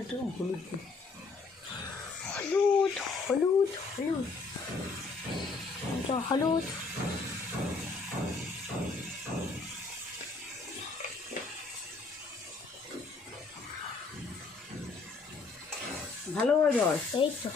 একটু হলুদ হলুদ হলুদ হলুদ হলুদ ভালো করে ধর। এই তো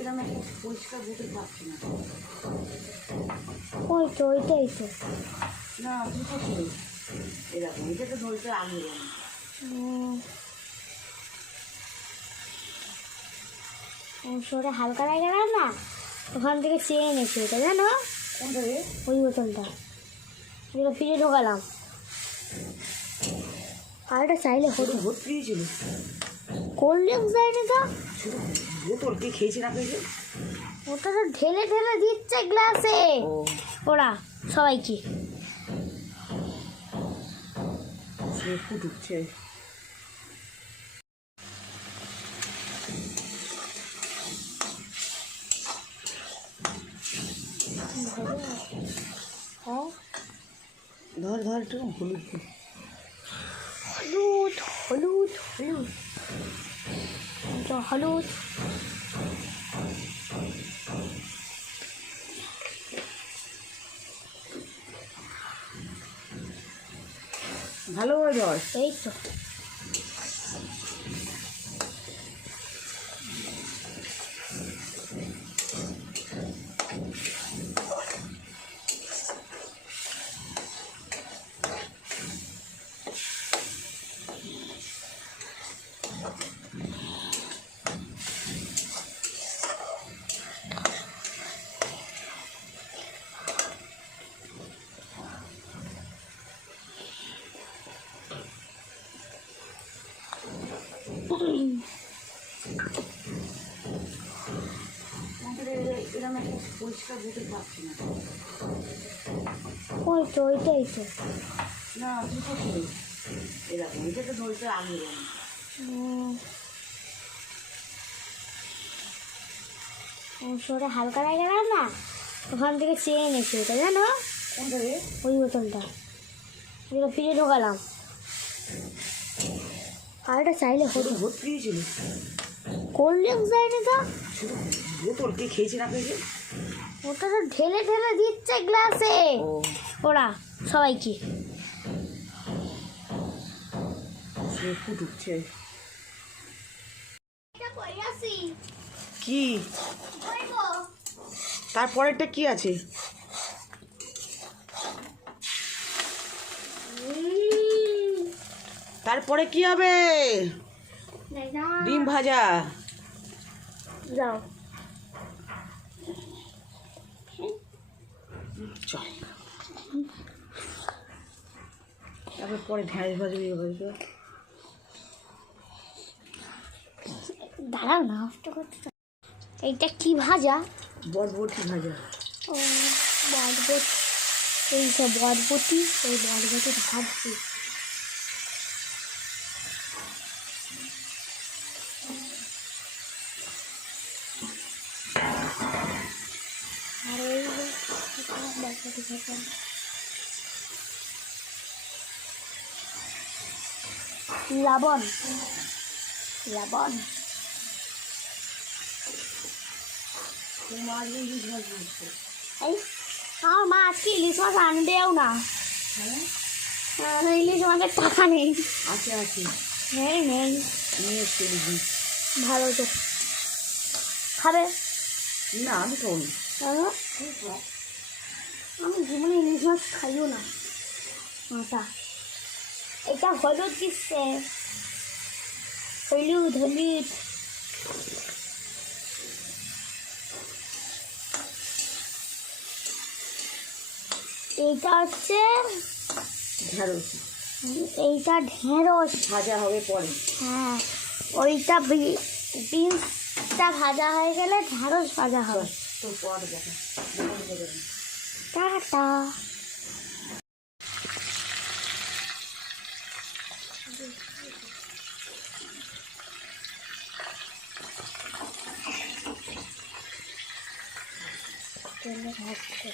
এরকম একটা পরিষ্কার বোতল পাচ্ছি না। ওই তো ওইটাই তো না দুটো ছিল এরকম, এটা তো ধরতে আমি সরে হালকা লাগে না, ওখান থেকে চেয়ে এনেছি ওটা জানো, কোনটা রে? ওই বোতলটা যেটা ফ্রিজে ঢোকালাম। আর এটা চাইলে হতো, ভর্তি ছিল কোল্ড ড্রিঙ্কস দেয়নি তো, বোতল কে খেয়েছে না খেয়েছে? ওটা তো ঢেলে ঢেলে দিচ্ছে গ্লাসে ওরা সবাইকে। সে ফুটুচ্ছে। হ্যাঁ ধর ধর একটু হলুদ হলুদ হলুদ হলুদ হলুদ ভালো করে ধর। এই তো এরকম একটা পরিষ্কার বোতল পাচ্ছি না। ওই তো ওইটাই তো না দুটো ছিল এরকম, এটা তো ধরতে আমি সরে হালকা লাগে না, ওখান থেকে চেয়ে এনেছি ওটা জানো, কোনটা রে? ওই বোতলটা যেটা ফ্রিজে ঢোকালাম। আর এটা চাইলে হতো, ভর্তি ছিল কোল্ড ড্রিঙ্কস দেয়নি তো, বোতল কে খেয়েছে না খেয়েছে? ওটা তো ঢেলে ঢেলে দিচ্ছে গ্লাসে ওরা সবাইকে। সে ফুটুচ্ছে। কি তারপরেরটা কি আছে? তারপরে কি হবে? ডিম ভাজা। যাও চল তারপর পরে ঢ্যাঁড়স ভাজবি ভাজবে। দাঁড়াও না, এইটা কি ভাজা? বটবটি ভাজা। ও বটবটি, এইসব বটবটি, এই বটবটি ভাজছি। আর এই বটবটি ভাজা লবণ লবণ। এই আমার মা আজকে ইলিশ মাছ আনবেও না, ইলিশ মাছের টাকা নেই। আছে আছে নেই নেই, নিয়ে এসে দিবি। ভালো তো খাবে না আমি খাবো না। আমি জীবনে ইলিশ মাছ খাইও না। আচ্ছা এটা হলুদ দিচ্ছে, হলুদ হলুদ এইটা হচ্ছে ঢেঁড়স এইটা ঢেঁড়স। ভাজা হবে পরে। হ্যাঁ, ওইটা বিনসটা ভাজা হয়ে গেলে ঢেঁড়স ভাজা হবে। তো পর দেখা টাটা। তেলে ভাজতে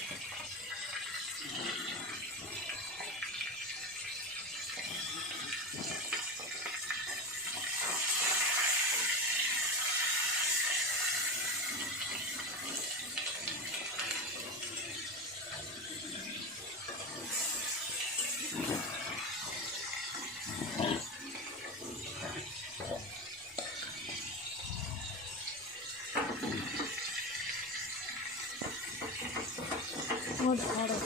ওর ঢেঁড়স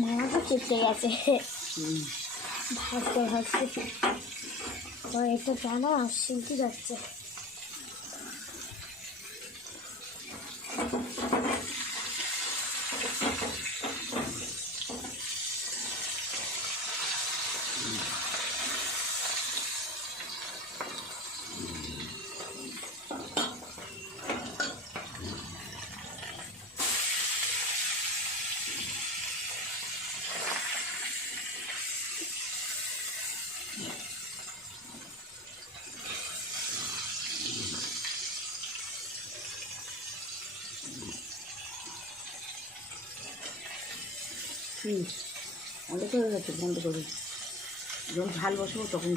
মাথা চেপে গেছে ভাজতে ভাজতে। এটা জানা শিলতে যাচ্ছে। অনেক হয়ে গেছে, বন্ধ করে। যখন ঝাল বসাবো তখন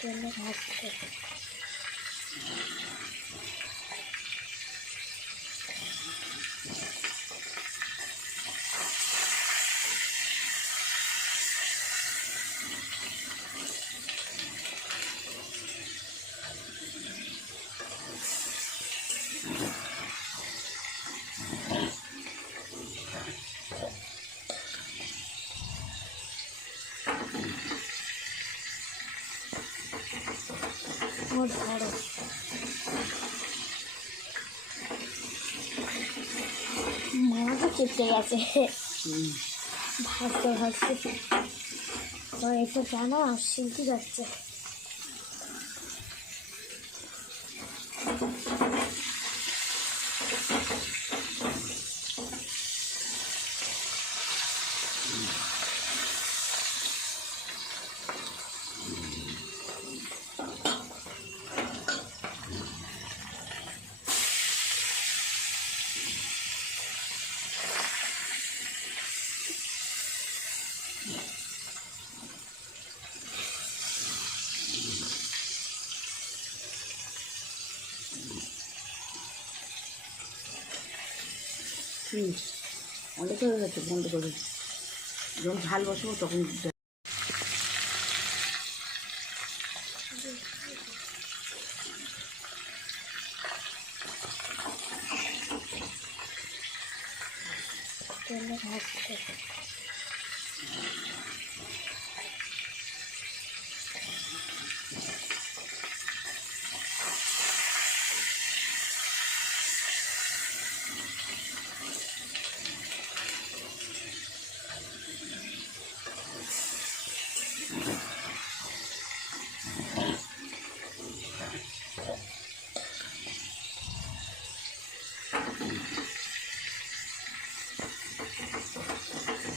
তেলে ভাজতে ওর ঢেঁড়স মাথা চেপে গেছে ভাজতে ভাজতে। এটা জানা শিলতে যাচ্ছে। অনেক হয়ে গেছে, বন্ধ করে। যখন ঝাল বসাবো তখন তেলে ভাজতে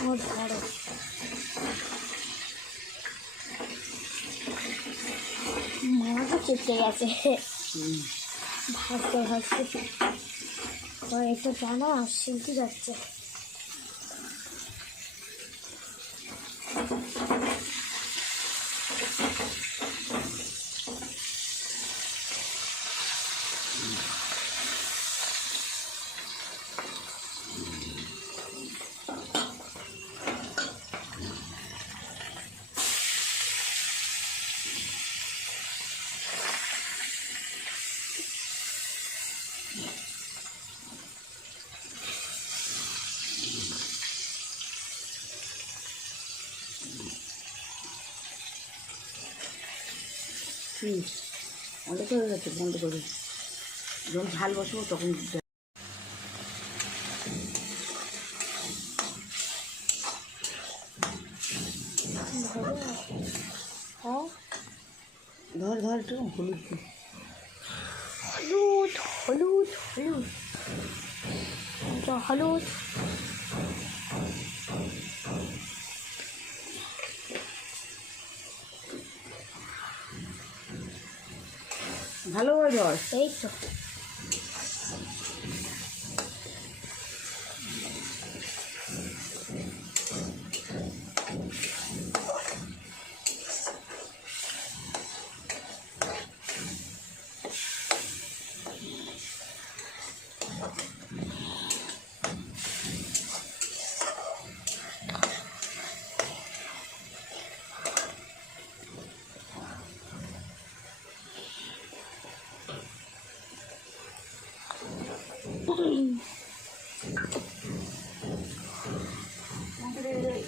ওর ঢেঁড়স মাথা চেপে গেছে ভাজতে ভাজতে। এটা জানা শিলতে যাচ্ছে। কি অনেক হয়ে গেছে, বন্ধ করে। যখন ঝাল বসবো তখন হ্যাঁ, ধর ধর একটু হলুদ দি। হলুদ হলুদ হলুদ হলুদ। ভালো করে ধর। এই তো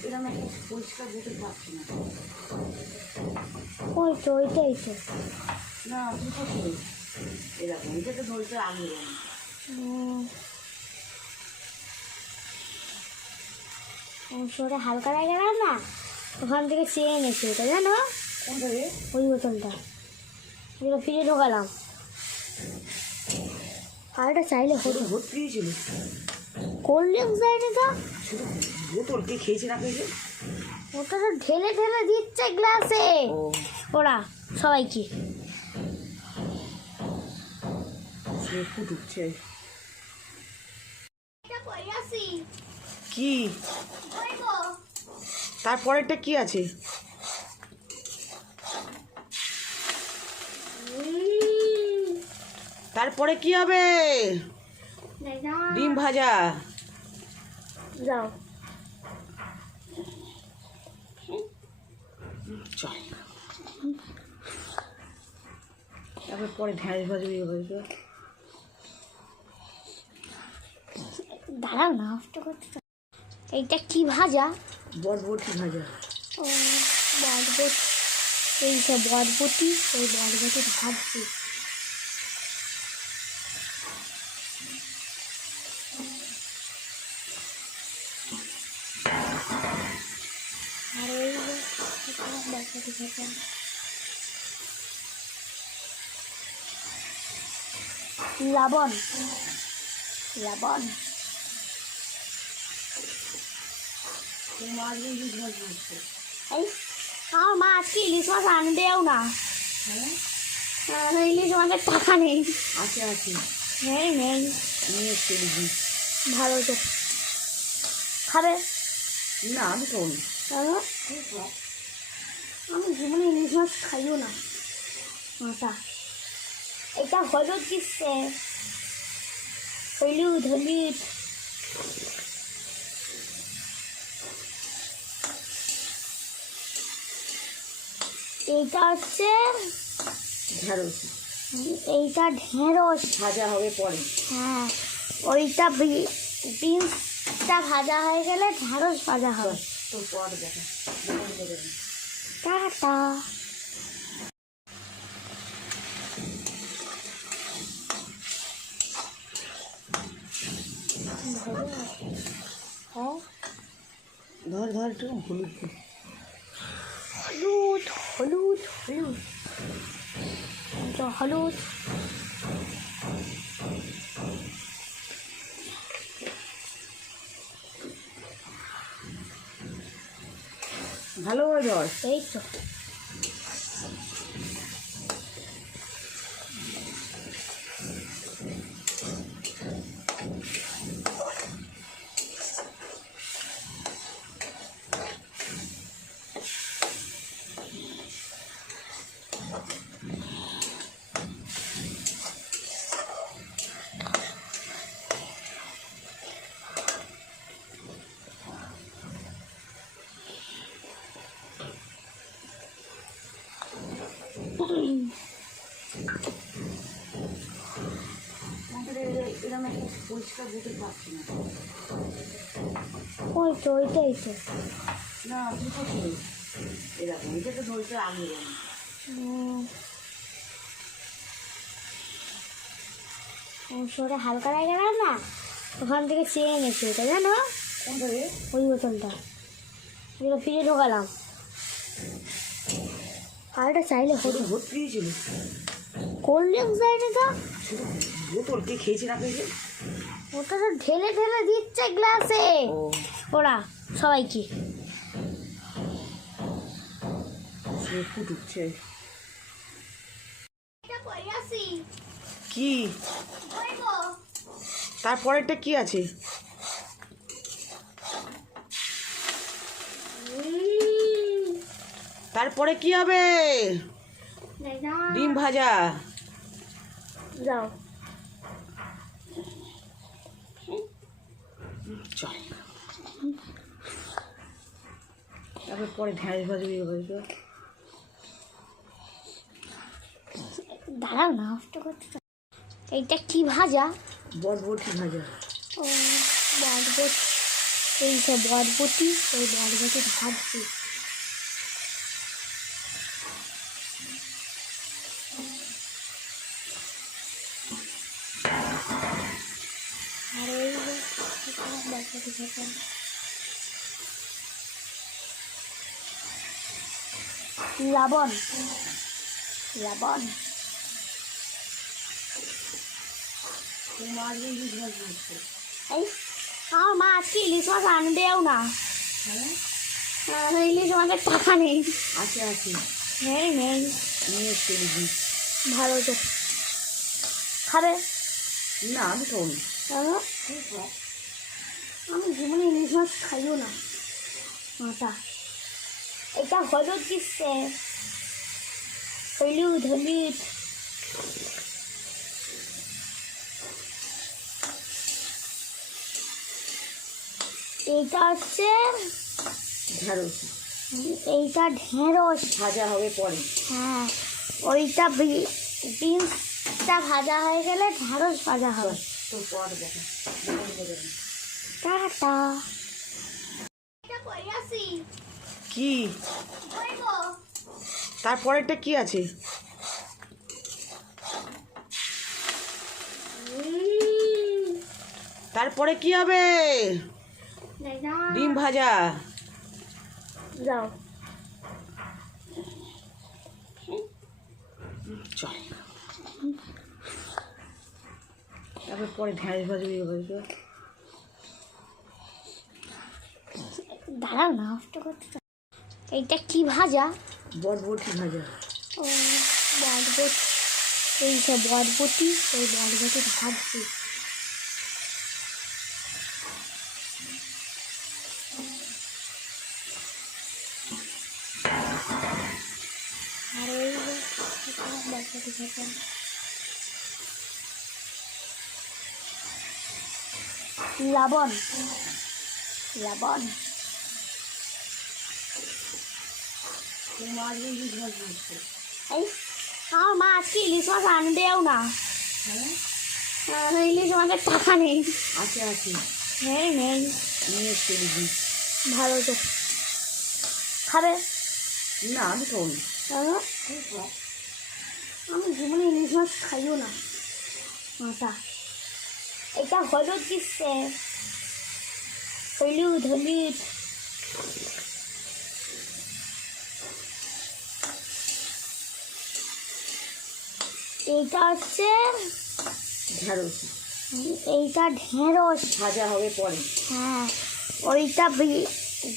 এরকম একটা পরিষ্কার বোতল পাচ্ছি না। ওই তো ওইটাই তো। না দুটো করে এরকম, এটা তো নইতে আমি শরীরে হালকা লাগে না, ওখান থেকে চেয়ে এনেছি ওটা, জানো? কোনটা রে? ওই বোতলটা যেটা ফ্রিজে ঢোকালাম। আর এটা চাইলে হতো। ভর্তি ছিল কোল্ড ড্রিঙ্কস দেয়নি তো, শুধু বোতল কে খেয়েছে না খেয়েছে? ওটা তো ঢেলে ঢেলে দিচ্ছে গ্লাসে ও ওরা সবাইকে। সে ফুটুচ্ছে। এটা কই আসি কি কই গো? তারপরেরটা কি আছে? তারপরে কি হবে? ডিম ভাজা। যাও চল তারপর পরে ঢ্যাঁড়স ভাজবে, ইয়ে ভাজবে। দাঁড়াও না, নষ্ট করতে। এইটা কি ভাজা? বরবটি ভাজা। ও বরবটি, এইসব বরবটি, ওই বরবটি ভাজছি। আর ওই বরবটি ভাজা লবণ লবণ। মাছ ইলিশ মাছ ভাজছে। এই আমার মা আজকে ইলিশ মাছ আনবেও না। ইলিশ মাছের টাকা নেই। আছে আছে, নেই নেই। নিয়ে এসছে ইলিশ মাছ। ভালো তো খাবে না আমি খাবো না। আমি জীবনে ইলিশ মাছ খাইও না। মাথা এটা হলুদ দিচ্ছে, হলুদ হলুদ। এইটা হচ্ছে ঢ্যাঁড়স, এইটা ঢেঁড়স ভাজা হবে পরে। হ্যাঁ, ওইটা বিনসটা ভাজা হয়ে গেলে ঢেঁড়স ভাজা হবে। তো পরে দেখা। টাটা। হ্যাঁ, ধর ধর একটু হলুদ দি। হলুদ হলুদ হলুদ হলুদ। ভালো করে ধর। এই তো এরকম একটা পরিষ্কার বোতল পাচ্ছি না। ওই তো ওইটাই তো। না দুটো করে এরকম, এটা তো নইতে আমি শরীরে হালকা লাগে গেলাম না, ওখান থেকে চেয়ে এনেছি ওটা জানো, ওই বোতলটা যেটা ফ্রিজে ঢোকালাম। আর এটা চাইলে হতো, ভর্তি ছিল কোল্ড ড্রিঙ্কস দেয়নি তো, বোতল কে খেয়েছে না খেয়েছে? ওটা তো ঢেলে ঢেলে দিচ্ছে গ্লাসে ওরা সবাইকে। ফুটুচ্ছে কি? তারপরেরটা কি আছে? তারপরে কি হবে? ডিম ভাজা। যাও চল তারপর পরে ঢ্যাঁড়স ভাজবি ভাজবে। দাঁড়াও না, এইটা কি ভাজা? বরবটি ভাজা। ও বরবটি, এইসব বরবটি, ওই বরবটি ভাজছি। আর ওই বরবটি ভাজা লবণ লবণ। এই আমার মা আজকে ইলিশ মাছ আনবেও না, ইলিশ মাছের টাকা নেই। আছে আছে, নেই নেই, নিয়ে এসে দিবি। ভালো তো খাবে না আমি খাবো না। আমি জীবনে ইলিশ মাছ খাইও না। মাথা এটা হলুদ দিচ্ছে, হলুদ হলুদ। এইটা হচ্ছে ঢ্যাঁড়স, এইটা ঢেঁড়স ভাজা হবে পরে। হ্যাঁ, ওইটা বিনসটা ভাজা হয়ে গেলে ঢেঁড়স ভাজা হবে। তো পর দেখা টাটা। কি? তারপরেরটা কি আছে? তারপরে কি হবে? ডিম ভাজা। যাও চল তারপর পরে ঢ্যাঁড়স ভাজবি ভাজবে। দাঁড়াও না, এইটা কি ভাজা? বরবটি ভাজা। ও বরবটি, এইসব বরবটি, ওই বরবটি ভাজছি। আর ওই বরবটি ভাজা লবণ লবণ। এই আমার মা আজকে ইলিশ মাছ আনবেও না, ইলিশ মাছের টাকা নেই। আছে আছে, নেই নেই, নিয়ে এসে দিবি। ভালো তো খাবে না আমি খাবো না। আমি জীবনে ইলিশ মাছ খাইও না। মাথা এটা হলুদ দিচ্ছে, হলুদ হলুদ। এইটা হচ্ছে ঢ্যাঁড়স, এইটা ঢেঁড়স ভাজা হবে পরে। হ্যাঁ, ওইটা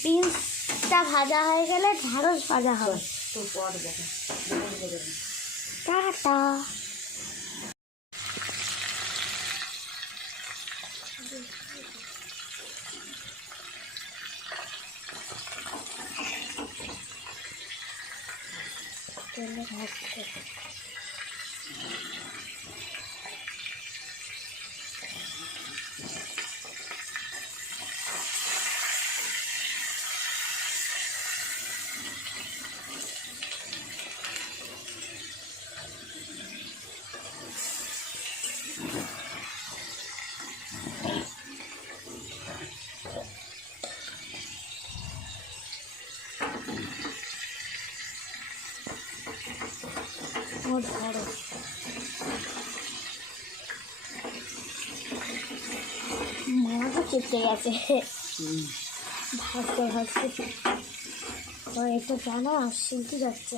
বিনসটা ভাজা হয়ে গেলে ঢেঁড়স ভাজা হবে। তো পর দেখা টাটা। ঢেঁড়স মাথা চেপে গেছে হুম। ভাজতে ভাজতে। এটা কেন শিলতে যাচ্ছে।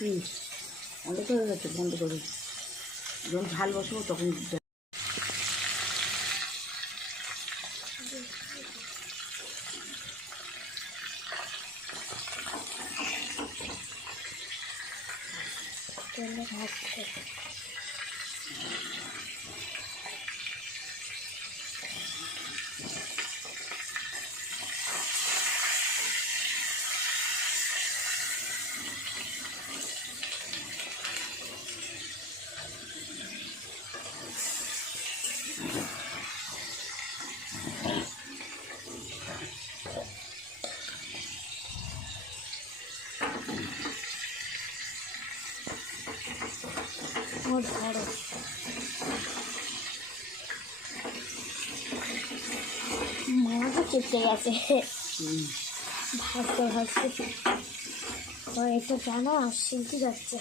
প্লিজ অনেক হয়ে গেছে, বন্ধ করুন। যখন ঝাল বসবো তখন তেলে ভাজছে। ওর ধরো মাথা চেপে গেছে ভাজতে ভাজতে। এটা কেন শিলতে যাচ্ছে।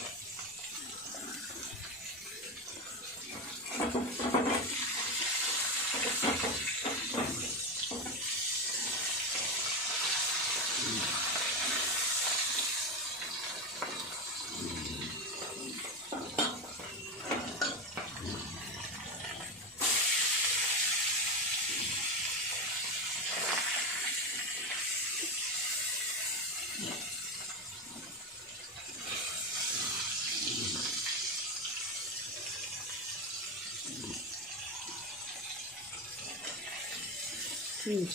প্লিজ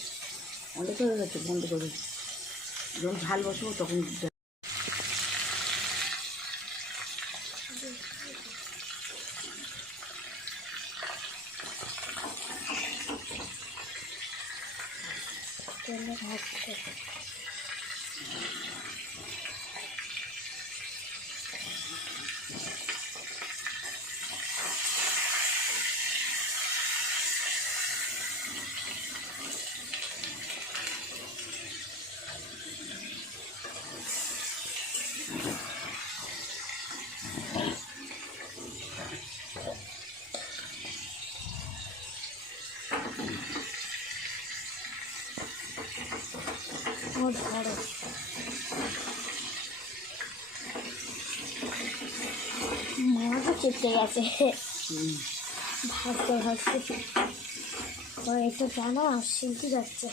অনেক হয়ে গেছে, বন্ধ করুন। যখন ঝাল বসবো তখন তেলে ভাজছে। ওর ধরো মাথা চেপে গেছে ভাজতে ভাজতে। এটা কেন শিলতে যাচ্ছে।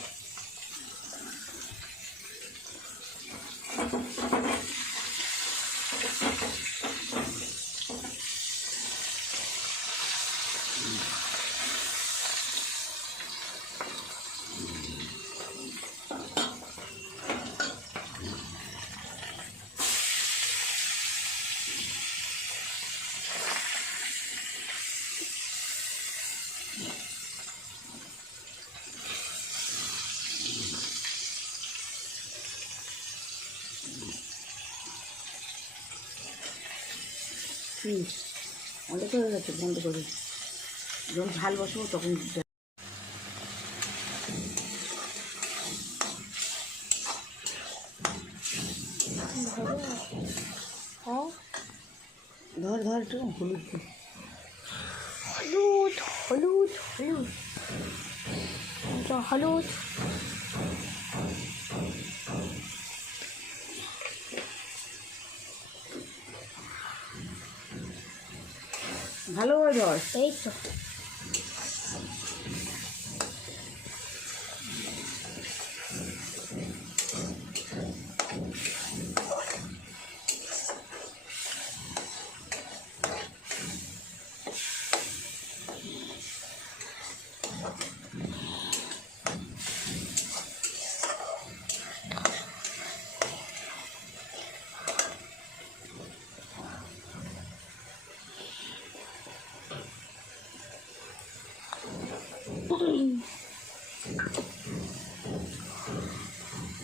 প্লিজ অনেক হয়ে গেছে, বন্ধ করুন। যখন ঝাল বসবো তখন হ্যাঁ ধর ধর একটু হলুদ দে। হলুদ হলুদ হলুদ হলুদ। ভালো করে ধর। এই তো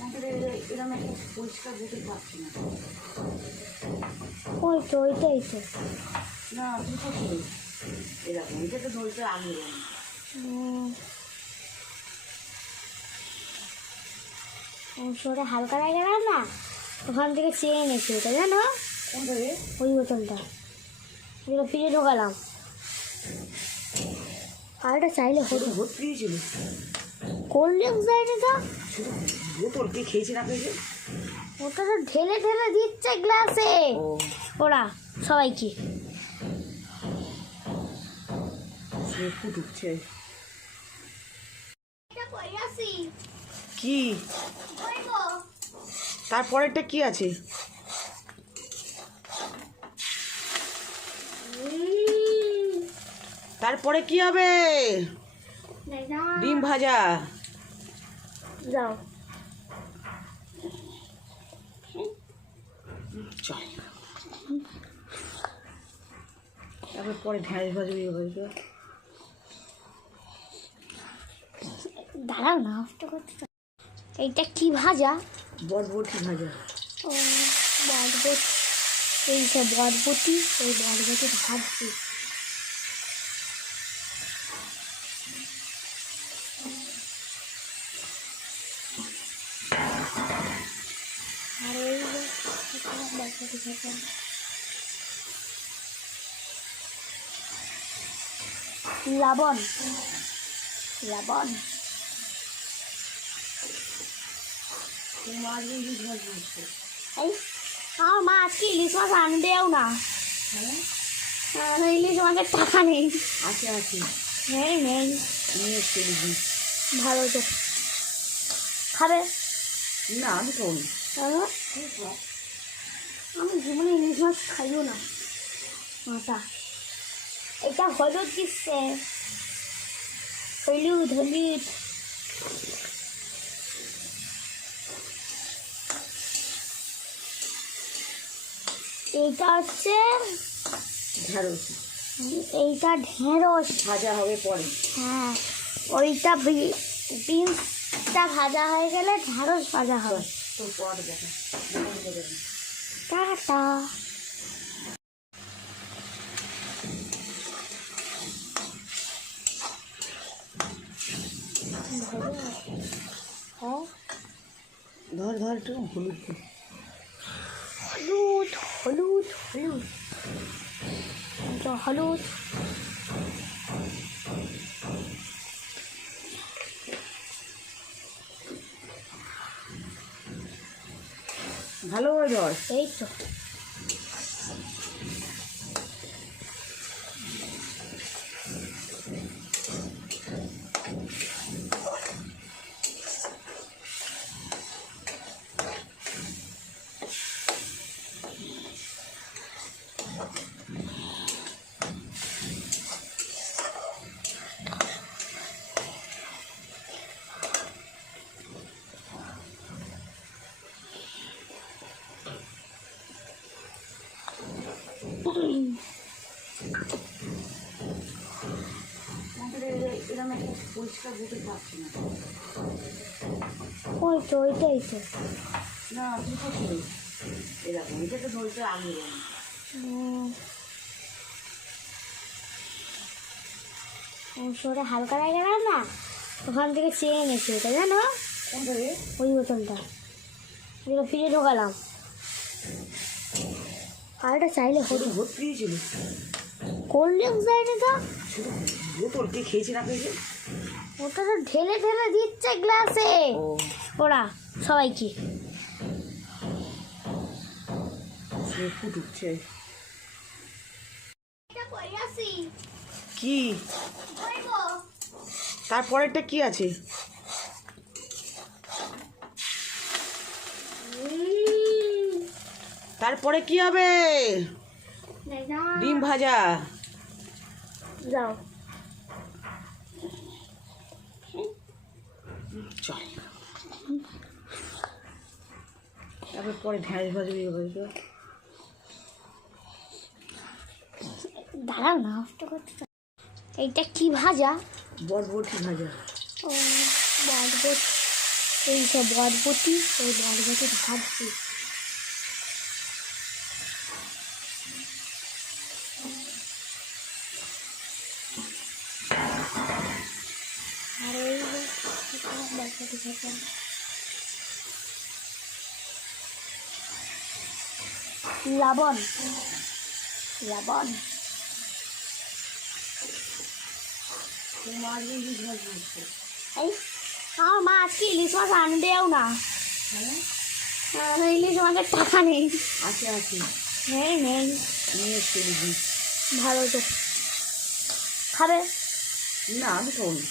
আমাদের এরকম একটা পরিষ্কার বোতল পাচ্ছি না। ওই তো ওইটাই তো। না দুটো ছিল এরকম, এটা তো নইতে আমি শরীরে হালকা লাগে না, ওখান থেকে চেয়ে এনেছি ওটা জানো, ওই বোতলটা যেটা ফ্রিজে ঢোকালাম। আর এটা চাইলে হতো। ভর্তি ছিল কোল্ড ড্রিঙ্কস দেয় এটা, বোতল কে খেয়েছে না খেয়েছে, ওটা তো ঢেলে ঢেলে দিচ্ছে গ্লাসে ওরা সবাইকে। ফুটুচ্ছে কি তারপরেরটা কি আছে? তারপরে কি হবে? ডিম ভাজা। যাও চল তারপর পরে ঢ্যাঁড়স ভাজবি ভাজবে। দাঁড়াও না, এইটা কি ভাজা? বরবটি ভাজা। ও বরবটি, এইটা বরবটি, এই বরবটি ভাজছি। আর এই বরবটি ভাজা লবণ লবণ। এই আমার মা আজকে ইলিশ মাছ আনবেও না, ইলিশ মাছের টাকা নেই। আছে আছে নেই নেই, নিয়ে এসে দিবি। ভালো তো খাবে না আমি খাবো না। আমি জীবনে ইলিশ মাছ খাইও না। মাথা এটা হলুদ দিচ্ছে, হলুদ হলুদ। এইটা হচ্ছে ঢ্যাঁড়স, এইটা ঢেঁড়স ভাজা হবে পরে। হ্যাঁ, ওইটা বিনসটা ভাজা হয়ে গেলে ঢেঁড়স ভাজা হবে। তোর পরে দেখা। টাটা। হ্যাঁ ধর ধর একটু হলুদ দে। হলুদ হলুদ হলুদ, এটা হলুদ। ভালো করে ধর। এই তো এরকম একটা পরিষ্কার বোতল পাচ্ছি না। ওই তো ওইটাই তো। না দুটো ছিল এরকম, এটা তো নইতে আমি শরীরে হালকা লাগে না, ওখান থেকে চেয়ে এনেছি ওটা জানো, ওই বোতলটা যেটা ফ্রিজে ঢোকালাম। আর এটা চাইলে হতো। ভর্তি ছিল কোল্ড ড্রিঙ্কস দেয় এটা, বোতল কে খেয়েছে না খেয়েছে, ওটা তো ঢেলে ঢেলে দিচ্ছে গ্লাসে ওরা সবাইকে। ফুটুচ্ছে কি তারপরেরটা কি আছে? তারপরে কি হবে? ডিম ভাজা। যাও চল তারপর পরে ঢ্যাঁড়স ভাজবি ভাজবে। দাঁড়াও না, এইটা কি ভাজা? বরবটি ভাজা। ও এই সব বরবটি, এই বরবটি ভাজছি। আর এই বরবটি ভাজা লবণ লবণ মাছ ইলিশ মাছ দিচ্ছে। এই আমার মা আজকে ইলিশ মাছ আনবেও না, ইলিশ মাছের টাকা নেই। আছে আছে, নেই নেই, নিয়ে এসছে ইলিশ মাছ। ভালো তো খাবে না আমি খাবো না।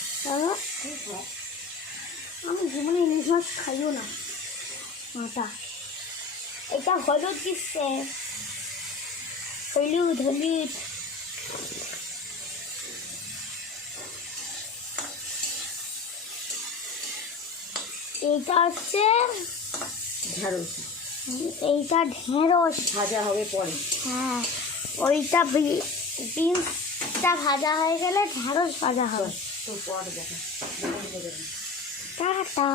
আমি জীবনে ইলিশ মাছ খাইও না। মাটা এটা হলুদ দিচ্ছে, হলুদ হলুদ। এইটা হচ্ছে ঢেঁড়স এইটা ঢেঁড়স। ভাজা হবে পরে। হ্যাঁ, ওইটা বিনসটা ভাজা হয়ে গেলে ঢেঁড়স ভাজা হবে। তো পরে দেখা। টাটা।